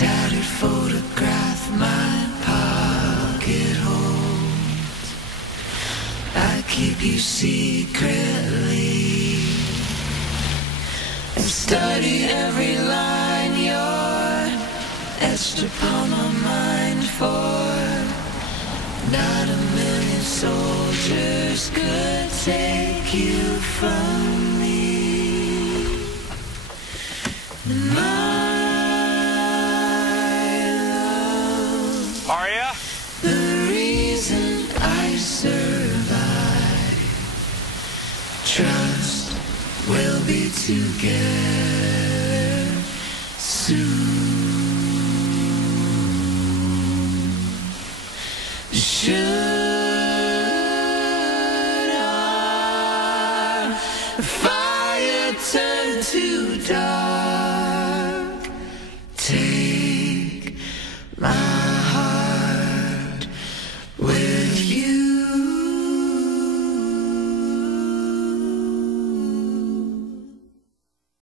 tattered photograph my pocket holds. I keep you secretly and study every line you're etched upon my mind for. Not a million soldiers could take you from me. Aria? The reason I survive. Trust we'll be together soon. Should our fire turn to dark,